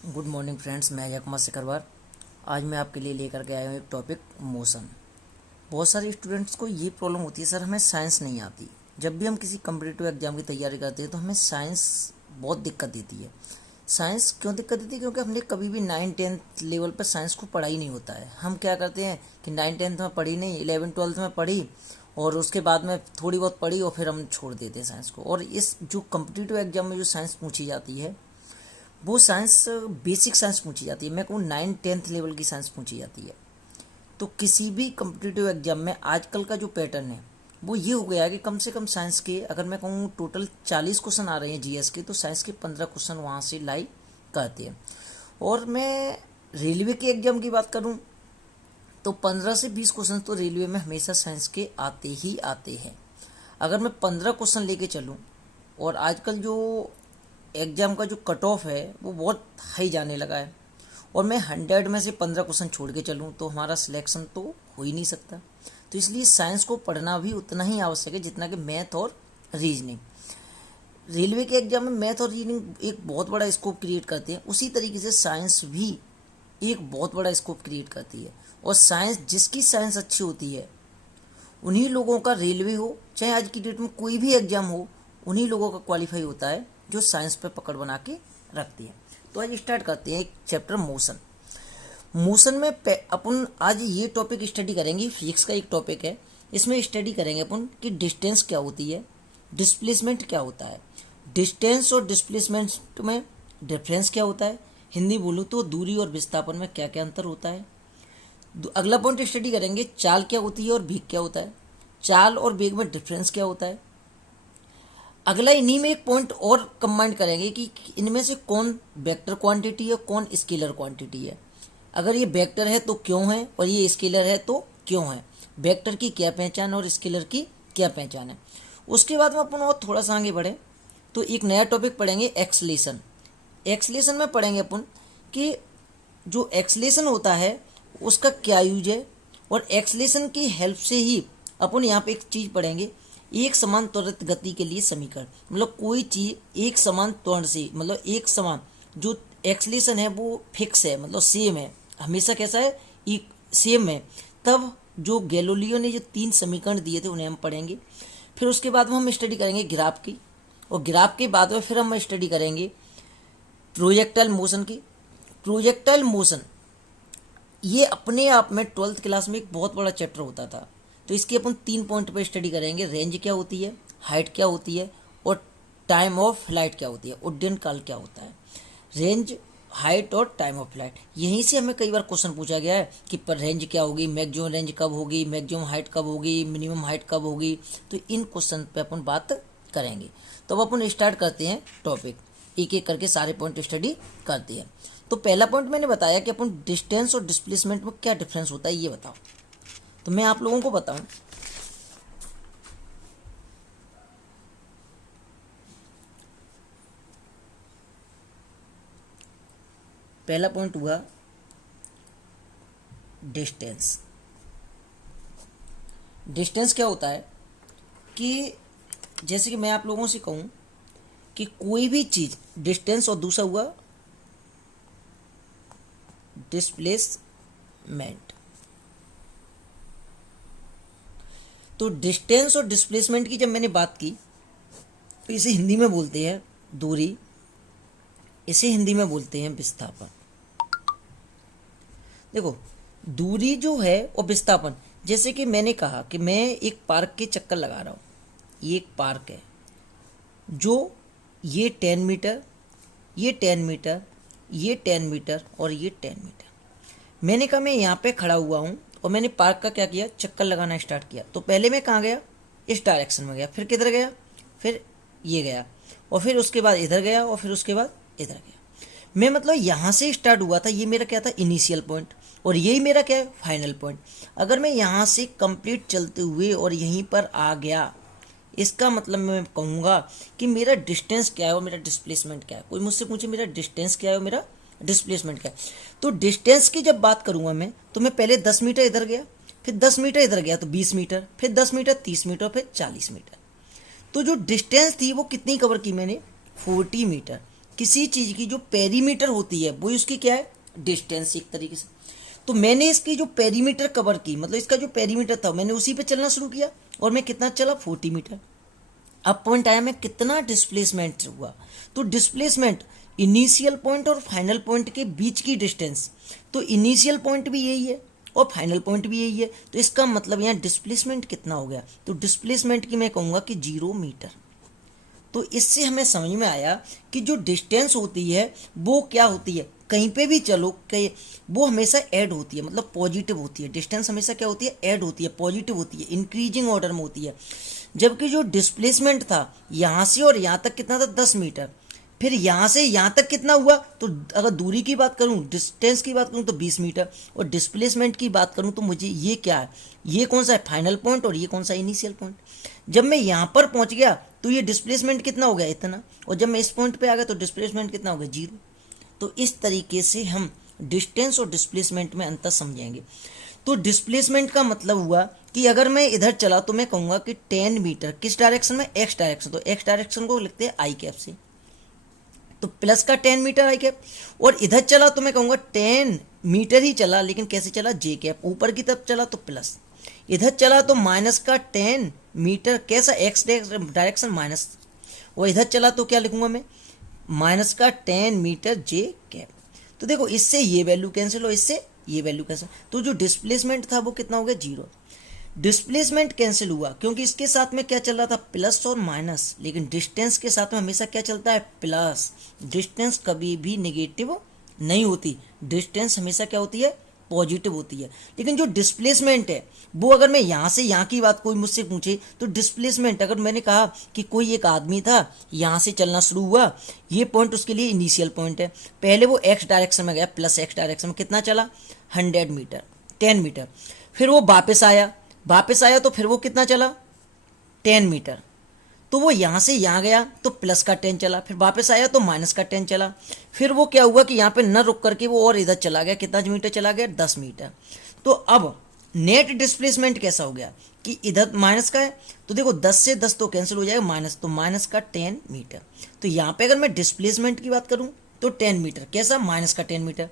Good morning friends, मैं अजय कुमार सिकरवार। आज मैं आपके लिए लेकर के आया हूँ एक टॉपिक, मोशन। बहुत सारे स्टूडेंट्स को ये प्रॉब्लम होती है, सर हमें साइंस नहीं आती। जब भी हम किसी कम्पिटिटिव एग्जाम की तैयारी करते हैं तो हमें साइंस बहुत दिक्कत देती है। साइंस क्यों दिक्कत देती है? क्योंकि हमने कभी भी 9-10 लेवल पर साइंस को पढ़ा ही नहीं होता है। हम क्या करते हैं कि 9-10 में पढ़ी नहीं, 11-12 में पढ़ी और उसके बाद में थोड़ी बहुत पढ़ी और फिर हम छोड़ देते हैं साइंस को। और इस जो कम्पिटिटिव एग्जाम में जो साइंस पूछी जाती है वो साइंस बेसिक साइंस पूछी जाती है। मैं कहूँ 9-10 लेवल की साइंस पूछी जाती है। तो किसी भी कम्पिटिटिव एग्जाम में आजकल का जो पैटर्न है वो ये हो गया है कि कम से कम साइंस के, अगर मैं कहूँ टोटल 40 क्वेश्चन आ रहे हैं जीएस के, तो साइंस के 15 क्वेश्चन वहाँ से लाई करते हैं। और मैं रेलवे के एग्जाम की बात करूँ तो 15 से 20 क्वेश्चन तो रेलवे में हमेशा साइंस के आते ही आते हैं। अगर मैं 15 क्वेश्चन लेके चलूँ, और आजकल जो एग्ज़ाम का जो कट ऑफ है वो बहुत हाई जाने लगा है, और मैं 100 में से 15 क्वेश्चन छोड़ के चलूँ तो हमारा सिलेक्शन तो हो ही नहीं सकता। तो इसलिए साइंस को पढ़ना भी उतना ही आवश्यक है जितना कि मैथ और रीजनिंग। रेलवे के एग्जाम में मैथ और रीजनिंग एक बहुत बड़ा स्कोप क्रिएट करते हैं, उसी तरीके से साइंस भी एक बहुत बड़ा स्कोप क्रिएट करती है। और साइंस, जिसकी साइंस अच्छी होती है उन्हीं लोगों का, रेलवे हो चाहे आज की डेट में कोई भी एग्जाम हो, उन्हीं लोगों का क्वालिफाई होता है जो साइंस पे पकड़ बना के रखती है। तो आज स्टार्ट करते हैं एक चैप्टर, मोशन। मोशन में अपन आज ये टॉपिक स्टडी करेंगे, फिजिक्स का एक टॉपिक है। इसमें स्टडी करेंगे अपन कि डिस्टेंस क्या होती है, डिस्प्लेसमेंट क्या होता है, डिस्टेंस और डिस्प्लेसमेंट में डिफरेंस क्या होता है, हिंदी बोलूँ तो दूरी और विस्थापन में क्या क्या अंतर होता है। अगला पॉइंट स्टडी करेंगे चाल क्या होती है और वेग क्या होता है, चाल और वेग में डिफरेंस क्या होता है। अगला इन्हीं में एक पॉइंट और कंबाइन करेंगे कि इनमें से कौन वेक्टर क्वांटिटी है, कौन स्केलर क्वांटिटी है। अगर ये वेक्टर है तो क्यों है, और ये स्केलर है तो क्यों है, वेक्टर की क्या पहचान और स्केलर की क्या पहचान है। उसके बाद में अपन और थोड़ा सा आगे बढ़े तो एक नया टॉपिक पढ़ेंगे, एक्सलेशन। एक्सलेशन में पढ़ेंगे अपन कि जो एक्सलेशन होता है उसका क्या यूज है, और एक्सलेशन की हेल्प से ही अपन यहाँ पे एक चीज़ पढ़ेंगे, एक समान त्वरित गति के लिए समीकरण। मतलब कोई चीज़ एक समान त्वरण से, मतलब एक समान जो एक्सलेशन है वो फिक्स है, मतलब सेम है, हमेशा कैसा है, एक सेम है। तब जो गैलीलियो ने जो 3 समीकरण दिए थे उन्हें हम पढ़ेंगे। फिर उसके बाद में हम स्टडी करेंगे ग्राफ की, और ग्राफ के बाद में फिर हम स्टडी करेंगे प्रोजेक्टाइल मोशन की। प्रोजेक्टाइल मोशन ये अपने आप में 12th क्लास में एक बहुत बड़ा चैप्टर होता था। तो इसके अपन 3 पॉइंट पे स्टडी करेंगे, रेंज क्या होती है, हाइट क्या होती है, और टाइम ऑफ फ्लाइट क्या होती है, उड्डयन काल क्या होता है। रेंज, हाइट और टाइम ऑफ फ्लाइट, यहीं से हमें कई बार क्वेश्चन पूछा गया है कि पर रेंज क्या होगी, मैक्सिमम रेंज कब होगी, मैक्सिमम हाइट कब होगी, मिनिमम हाइट कब होगी। तो इन क्वेश्चन पे अपन बात करेंगे। तो अब अपन स्टार्ट करते हैं टॉपिक, एक एक करके सारे पॉइंट स्टडी करते हैं। तो पहला पॉइंट मैंने बताया कि अपन डिस्टेंस और डिस्प्लेसमेंट में क्या डिफरेंस होता है ये बताओ। तो मैं आप लोगों को बताऊं, पहला पॉइंट हुआ डिस्टेंस। डिस्टेंस क्या होता है कि जैसे कि मैं आप लोगों से कहूं कि कोई भी चीज, डिस्टेंस, और दूसरा हुआ डिस्प्लेसमेंट। तो डिस्टेंस और डिस्प्लेसमेंट की जब मैंने बात की तो इसे हिंदी में बोलते हैं दूरी, इसे हिंदी में बोलते हैं विस्थापन। देखो, दूरी जो है और विस्थापन, जैसे कि मैंने कहा कि मैं एक पार्क के चक्कर लगा रहा हूँ, ये एक पार्क है जो ये 10 मीटर, ये 10 मीटर, ये 10 मीटर और ये 10 मीटर। मैंने कहा मैं यहाँ पे खड़ा हुआ हूँ और मैंने पार्क का क्या किया, चक्कर लगाना स्टार्ट किया। तो पहले मैं कहाँ गया, इस डायरेक्शन में गया, फिर किधर गया, फिर ये गया, और फिर उसके बाद इधर गया, और फिर उसके बाद इधर गया। मैं मतलब यहाँ से स्टार्ट हुआ था, ये मेरा क्या था, इनिशियल पॉइंट, और यही मेरा क्या है, फाइनल पॉइंट। अगर मैं यहाँ से कंप्लीट चलते हुए और यहीं पर आ गया, इसका मतलब मैं कहूँगा कि मेरा डिस्टेंस क्या है और मेरा डिस्प्लेसमेंट क्या है। कोई मुझसे पूछे मेरा डिस्टेंस क्या है और मेरा डिस्प्लेसमेंट क्या है, तो डिस्टेंस की जब बात करूँगा मैं, तो मैं पहले 10 मीटर इधर गया, फिर 10 मीटर इधर गया तो 20 मीटर, फिर 10 मीटर 30 मीटर, फिर 40 मीटर। तो जो डिस्टेंस थी वो कितनी कवर की मैंने, 40 मीटर। किसी चीज़ की जो पेरीमीटर होती है वो उसकी क्या है, डिस्टेंस एक तरीके से। तो मैंने इसकी जो पेरीमीटर कवर की, मतलब इसका जो पेरीमीटर था मैंने उसी पे चलना शुरू किया और मैं कितना चला 40 मीटर। अब पॉइंट आया मैं कितना डिस्प्लेसमेंट हुआ, तो डिस्प्लेसमेंट इनिशियल पॉइंट और फाइनल पॉइंट के बीच की डिस्टेंस, तो इनिशियल पॉइंट भी यही है और फाइनल पॉइंट भी यही है, तो इसका मतलब यहाँ डिस्प्लेसमेंट कितना हो गया, तो डिस्प्लेसमेंट की मैं कहूँगा कि 0 मीटर। तो इससे हमें समझ में आया कि जो डिस्टेंस होती है वो क्या होती है, कहीं पे भी चलो कहीं वो हमेशा ऐड होती है, मतलब पॉजिटिव होती है। डिस्टेंस हमेशा क्या होती है, ऐड होती है, पॉजिटिव होती है, इंक्रीजिंग ऑर्डर में होती है। जबकि जो डिस्प्लेसमेंट था यहाँ से और यहाँ तक कितना था 10 मीटर, फिर यहाँ से यहाँ तक कितना हुआ, तो अगर दूरी की बात करूँ, डिस्टेंस की बात करूँ तो 20 मीटर, और डिस्प्लेसमेंट की बात करूँ तो मुझे ये क्या है, ये कौन सा है फाइनल पॉइंट और ये कौन सा इनिशियल पॉइंट। जब मैं यहाँ पर पहुँच गया तो ये डिस्प्लेसमेंट कितना हो गया, इतना, और जब मैं इस पॉइंट पे आ गया तो डिस्प्लेसमेंट कितना हो गया, 0। तो इस तरीके से हम डिस्टेंस और डिस्प्लेसमेंट में अंतर समझेंगे। तो डिस्प्लेसमेंट का मतलब हुआ कि अगर मैं इधर चला तो मैं कहूँगा कि 10 मीटर किस डायरेक्शन में, एक्स डायरेक्शन, तो एक्स डायरेक्शन को लिखते हैं आई कैप से, तो प्लस का 10 मीटर आई कैप। और इधर चला तो मैं कहूँगा 10 मीटर ही चला, लेकिन कैसे चला, जे कैप, ऊपर की तरफ चला तो प्लस। इधर चला तो माइनस का 10 मीटर, कैसा, एक्स डायरेक्शन माइनस, और इधर चला तो क्या लिखूंगा मैं, माइनस का 10 मीटर जे कैप। तो देखो इससे ये वैल्यू कैंसिल हो, इससे ये वैल्यू कैंसिल, तो जो डिस्प्लेसमेंट था वो कितना हो गया, 0। डिस्प्लेसमेंट कैंसिल हुआ क्योंकि इसके साथ में क्या चल रहा था, प्लस और माइनस, लेकिन डिस्टेंस के साथ में हमेशा क्या चलता है, प्लस। डिस्टेंस कभी भी नेगेटिव नहीं होती, डिस्टेंस हमेशा क्या होती है, पॉजिटिव होती है। लेकिन जो डिस्प्लेसमेंट है वो, अगर मैं यहाँ से यहाँ की बात कोई मुझसे पूछे तो डिस्प्लेसमेंट, अगर मैंने कहा कि कोई एक आदमी था यहाँ से चलना शुरू हुआ, ये पॉइंट उसके लिए इनिशियल पॉइंट है, पहले वो एक्स डायरेक्शन में गया, प्लस एक्स डायरेक्शन में कितना चला, 100 मीटर, 10 मीटर, फिर वो वापस आया तो फिर वो कितना चला, 10 मीटर, तो वो यहाँ से यहाँ गया तो प्लस का 10 चला, फिर वापस आया तो माइनस का 10 चला, फिर वो क्या हुआ कि यहाँ पे न रुक करके वो और इधर चला गया, कितना मीटर चला गया, 10 मीटर। तो अब नेट डिस्प्लेसमेंट कैसा हो गया कि इधर माइनस का है, तो देखो 10 से 10 तो कैंसिल हो जाएगा, माइनस, तो माइनस का 10 मीटर। तो यहाँ पे अगर मैं डिस्प्लेसमेंट की बात करूँ तो 10 मीटर, कैसा, माइनस का 10 मीटर।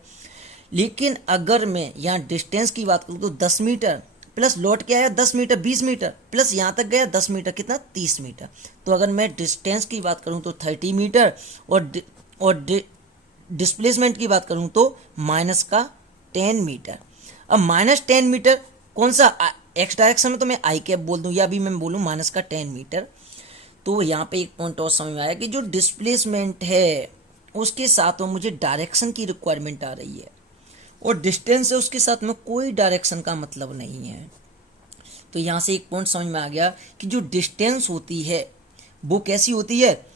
लेकिन अगर मैं यहाँ डिस्टेंस की बात करूँ तो 10 मीटर प्लस लौट के आया 10 मीटर, 20 मीटर, प्लस यहाँ तक गया 10 मीटर, कितना, 30 मीटर। तो अगर मैं डिस्टेंस की बात करूँ तो 30 मीटर और डिस्प्लेसमेंट की बात करूँ तो माइनस का 10 मीटर। अब माइनस 10 मीटर कौन सा, एक्स डायरेक्शन में तो मैं आई कैप बोल दूँ या भी मैं बोलूँ माइनस का 10 मीटर। तो यहाँ पे एक पॉइंट और समझ में आया कि जो डिस्प्लेसमेंट है उसके साथ में मुझे डायरेक्शन की रिक्वायरमेंट आ रही है, और डिस्टेंस है उसके साथ में कोई डायरेक्शन का मतलब नहीं है। तो यहाँ से एक पॉइंट समझ में आ गया कि जो डिस्टेंस होती है वो कैसी होती है,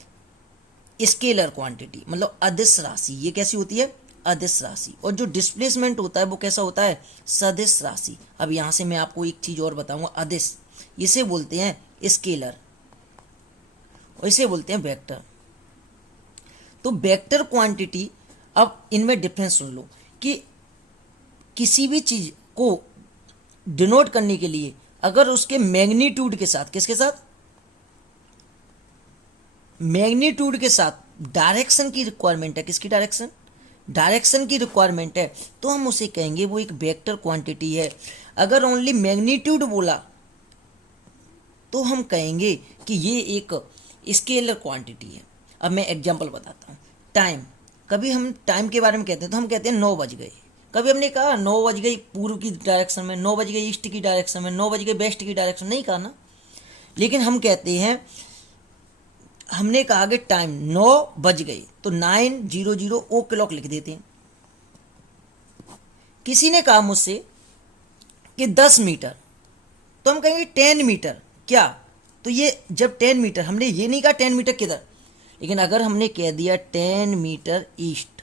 स्केलर क्वांटिटी, मतलब अदिश राशि। ये कैसी होती है, अदिश राशि। और जो डिस्प्लेसमेंट होता है वो कैसा होता है, सदिश राशि। अब यहाँ से मैं आपको एक चीज़ और बताऊंगा, अदिश इसे बोलते हैं स्केलर और इसे बोलते हैं वेक्टर। तो वेक्टर क्वांटिटी, अब इनमें डिफरेंस सुन लो कि किसी भी चीज को डिनोट करने के लिए अगर उसके मैग्नीट्यूड के साथ, किसके साथ, मैग्नीट्यूड के साथ डायरेक्शन की रिक्वायरमेंट है, किसकी डायरेक्शन, डायरेक्शन की रिक्वायरमेंट है, तो हम उसे कहेंगे वो एक वेक्टर क्वांटिटी है। अगर ओनली मैग्नीट्यूड बोला तो हम कहेंगे कि ये एक स्केलर क्वांटिटी है। अब मैं एग्जांपल बताता हूँ, टाइम, कभी हम टाइम के बारे में कहते हैं तो हम कहते हैं 9 बज गए, कभी हमने कहा 9 बज गई पूर्व की डायरेक्शन में, 9 बज गई ईस्ट की डायरेक्शन में, 9 बज गई वेस्ट की डायरेक्शन, नहीं कहा ना। लेकिन हम कहते हैं, हमने कहा कि टाइम 9 बज गई तो 9:00 ओ क्लॉक लिख देते हैं। किसी ने कहा मुझसे कि 10 मीटर, तो हम कहेंगे 10 मीटर, क्या, तो ये जब 10 मीटर, हमने ये नहीं कहा 10 मीटर किधर, लेकिन अगर हमने कह दिया 10 मीटर ईस्ट,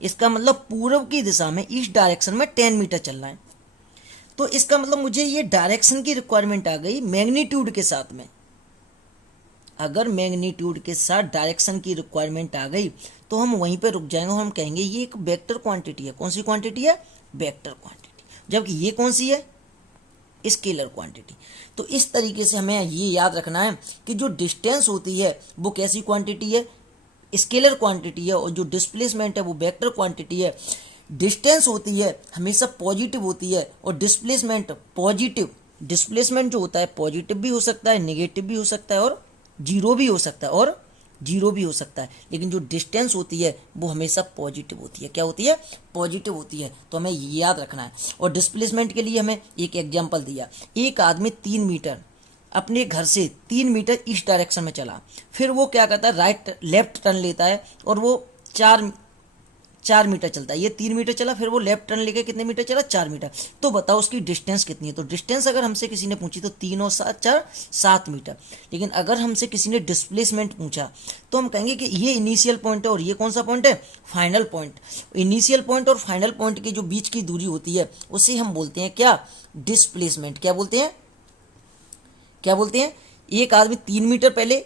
इसका मतलब पूर्व की दिशा में, ईस्ट डायरेक्शन में 10 मीटर चलना है, तो इसका मतलब मुझे ये डायरेक्शन की रिक्वायरमेंट आ गई मैग्नीट्यूड के साथ में। अगर मैग्नीट्यूड के साथ डायरेक्शन की रिक्वायरमेंट आ गई तो हम वहीं पर रुक जाएंगे और हम कहेंगे ये एक वेक्टर क्वांटिटी है। कौन सी क्वांटिटी है, वेक्टर क्वांटिटी, जबकि ये कौन सी है, स्केलर क्वांटिटी। तो इस तरीके से हमें ये याद रखना है कि जो डिस्टेंस होती है वो कैसी क्वांटिटी है, स्केलर क्वांटिटी है और जो डिस्प्लेसमेंट है वो वेक्टर क्वांटिटी है। डिस्टेंस होती है हमेशा पॉजिटिव होती है और डिस्प्लेसमेंट पॉजिटिव, डिस्प्लेसमेंट जो होता है पॉजिटिव भी हो सकता है, नेगेटिव भी हो सकता है और जीरो भी हो सकता है लेकिन जो डिस्टेंस होती है वो हमेशा पॉजिटिव होती है। क्या होती है? पॉजिटिव होती है। तो हमें ये याद रखना है। और डिस्प्लेसमेंट के लिए हमें एक एग्जांपल दिया, एक आदमी 3 मीटर अपने घर से 3 मीटर इस डायरेक्शन में चला, फिर वो क्या करता है, लेफ्ट टर्न लेता है और वो 4 मीटर चलता है। ये 3 मीटर चला, फिर वो लेफ्ट टर्न लेके कितने मीटर चला? 4 मीटर। तो बताओ उसकी डिस्टेंस कितनी है? तो डिस्टेंस अगर हमसे किसी ने पूछी तो 3 और 7 मीटर। लेकिन अगर हमसे किसी ने डिस्प्लेसमेंट पूछा तो हम कहेंगे कि ये इनिशियल पॉइंट है और ये कौन सा पॉइंट है? Final point. इनिशियल पॉइंट और फाइनल पॉइंट के जो बीच की दूरी होती है उसे हम बोलते हैं क्या? डिस्प्लेसमेंट। क्या बोलते हैं? एक आदमी 3 मीटर पहले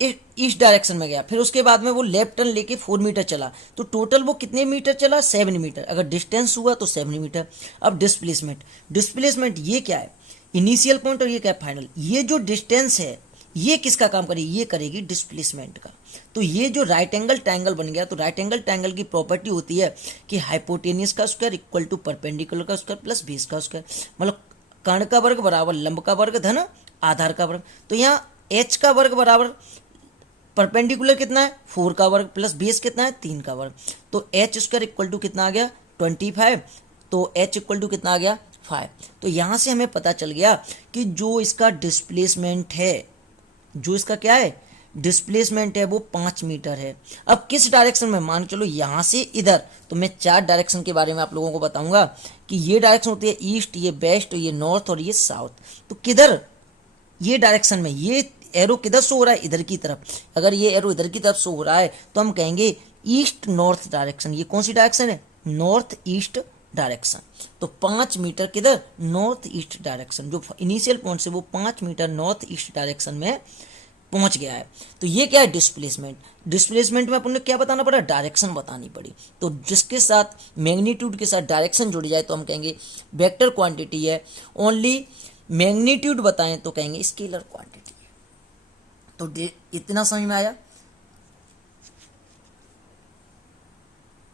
इस डायरेक्शन में गया, फिर उसके बाद में वो लेफ्ट टर्न लेके 4 मीटर चला, तो टोटल वो कितने मीटर चला? 7 मीटर। अगर डिस्टेंस हुआ तो 7 मीटर। अब डिस्प्लेसमेंट ये क्या है? इनिशियल पॉइंट और ये क्या है? फाइनल। ये जो डिस्टेंस है ये किसका काम करेगी? ये करेगी डिस्प्लेसमेंट का। तो ये जो राइट एंगल ट्रायंगल बन गया, तो राइट एंगल ट्रायंगल की प्रॉपर्टी होती है कि हाइपोटेनियस का स्क्वायर इक्वल टू परपेंडिकुलर का स्क्वायर प्लस बेस का स्क्वायर, मतलब कर्ण का वर्ग बराबर लंब का वर्ग धन आधार का वर्ग। तो यहाँ h का वर्ग बराबर परपेंडिकुलर कितना है? 4 का वर्ग प्लस बेस कितना है? 3 का वर्ग। तो एच स्क्वायर इक्वल टू कितना आ गया? 25। तो एच इक्वल टू कितना आ गया? 5। तो यहाँ से हमें पता चल गया कि जो इसका डिस्प्लेसमेंट है, जो इसका क्या है? डिस्प्लेसमेंट है वो 5 मीटर है। अब किस डायरेक्शन में? मान चलो यहाँ से इधर, तो मैं 4 डायरेक्शन के बारे में आप लोगों को बताऊंगा कि ये डायरेक्शन होती है ईस्ट, ये वेस्ट, ये नॉर्थ और ये साउथ। तो किधर? ये डायरेक्शन में ये एरो किधर शो हो रहा है? इधर की तरफ। अगर ये एरो इधर की तरफ शो हो रहा है तो हम कहेंगे ईस्ट नॉर्थ डायरेक्शन। ये कौन सी डायरेक्शन है? North east direction. तो 5 मीटर किधर? North east direction. जो इनिशियल पॉइंट से वो 5 मीटर नॉर्थ ईस्ट डायरेक्शन में पहुंच गया है। तो ये क्या है? डिस्प्लेसमेंट में अपन ने क्या बताना पड़ा? डायरेक्शन बतानी पड़ी। तो जिसके साथ मैग्नीट्यूड के साथ डायरेक्शन जुड़ जाए तो हम कहेंगे वेक्टर क्वांटिटी है। ओनली मैग्नीट्यूड बताएं तो कहेंगे स्केलर क्वांटिटी है। तो इतना समझ में आया?